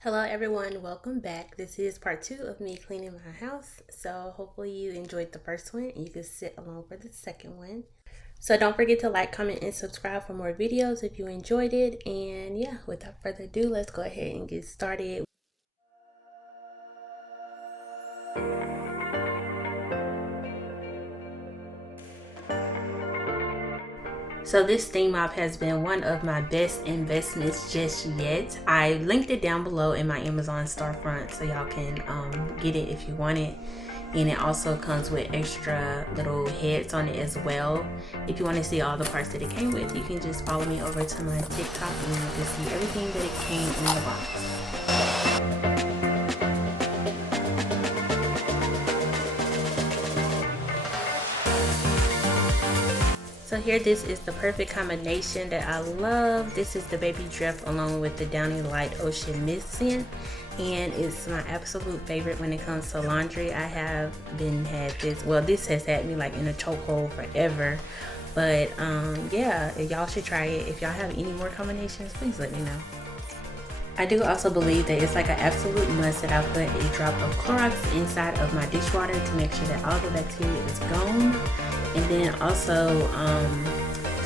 Hello everyone, welcome back. This is part 2 of me cleaning my house. So hopefully you enjoyed the first one and you can sit along for the second one. So don't forget to like, comment, and subscribe for more videos if you enjoyed it. And yeah, without further ado, let's go ahead and get started. So this steam mop has been one of my best investments just yet. I linked it down below in my Amazon storefront so y'all can get it if you want it. And it also comes with extra little heads on it as well. If you want to see all the parts that it came with, you can just follow me over to my TikTok and you can see everything that it came in the box. So here, this is the perfect combination that I love. This is the Baby Dress along with the Downy Light Ocean Mist scent, and it's my absolute favorite when it comes to laundry. I have had this, well, this has had me like in a chokehold forever, but yeah, y'all should try it. If y'all have any more combinations, please let me know. I do also believe that it's like an absolute must that I put a drop of Clorox inside of my dishwater to make sure that all the bacteria is gone. And then also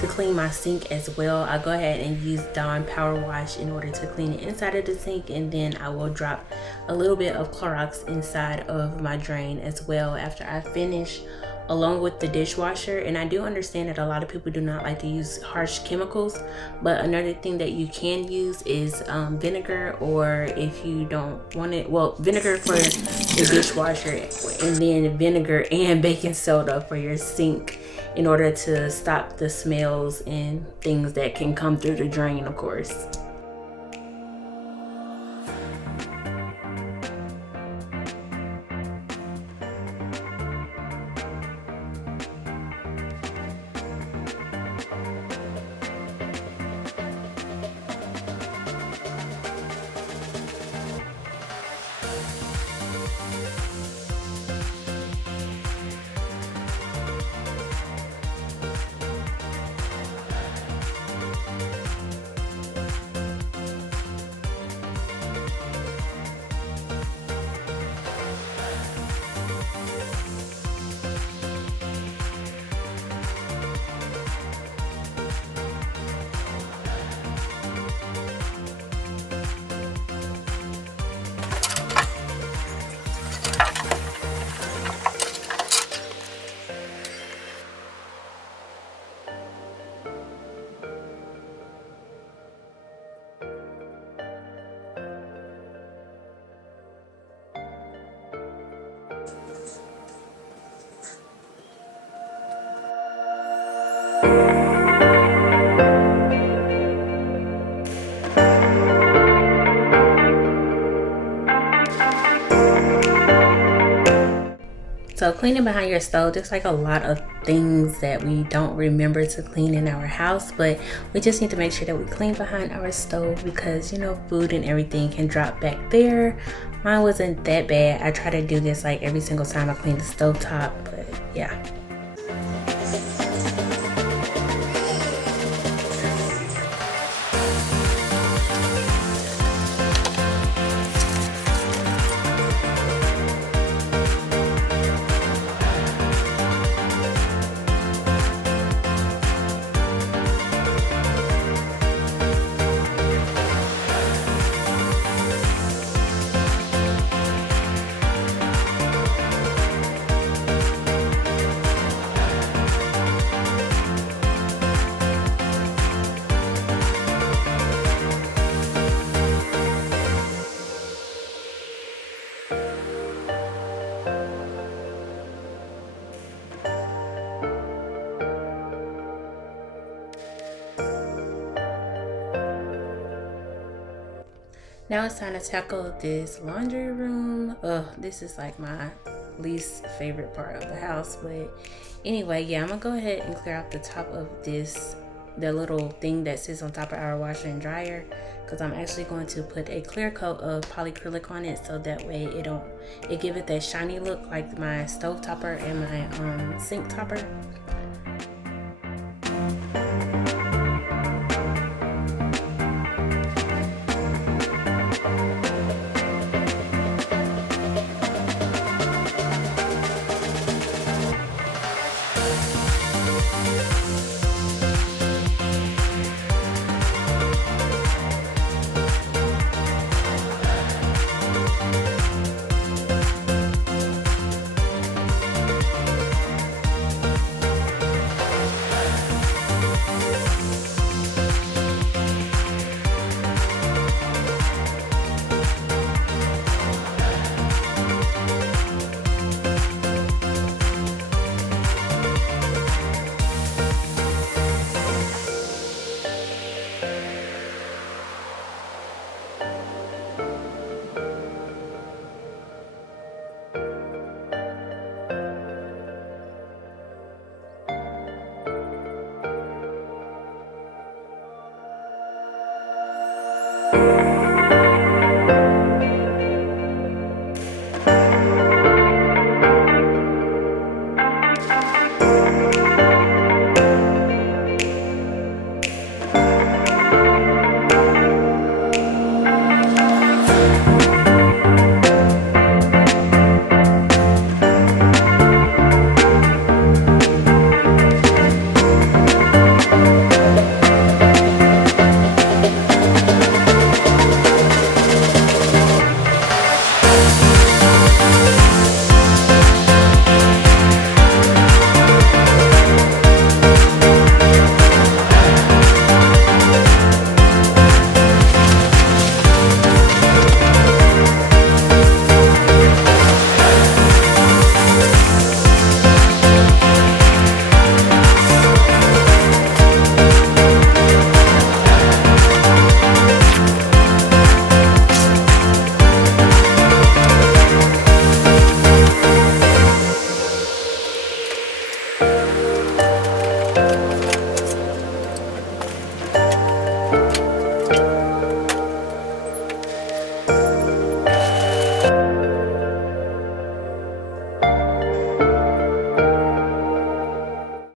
to clean my sink as well, I go ahead and use Dawn Power Wash in order to clean the inside of the sink, and then I will drop a little bit of Clorox inside of my drain as well after I finish, along with the dishwasher. And I do understand that a lot of people do not like to use harsh chemicals, but another thing that you can use is vinegar, or if you don't want it, well, vinegar for the dishwasher and then vinegar and baking soda for your sink in order to stop the smells and things that can come through the drain, of course. So cleaning behind your stove, there's like a lot of things that we don't remember to clean in our house, but we just need to make sure that we clean behind our stove because, you know, food and everything can drop back there. Mine wasn't that bad. I try to do this like every single time I clean the stove top, but yeah. Now it's time to tackle this laundry room. This is like my least favorite part of the house, but anyway, yeah, I'm gonna go ahead and clear out the top of this, the little thing that sits on top of our washer and dryer, because I'm actually going to put a clear coat of polyacrylic on it so that way it give it that shiny look like my stove topper and my sink topper.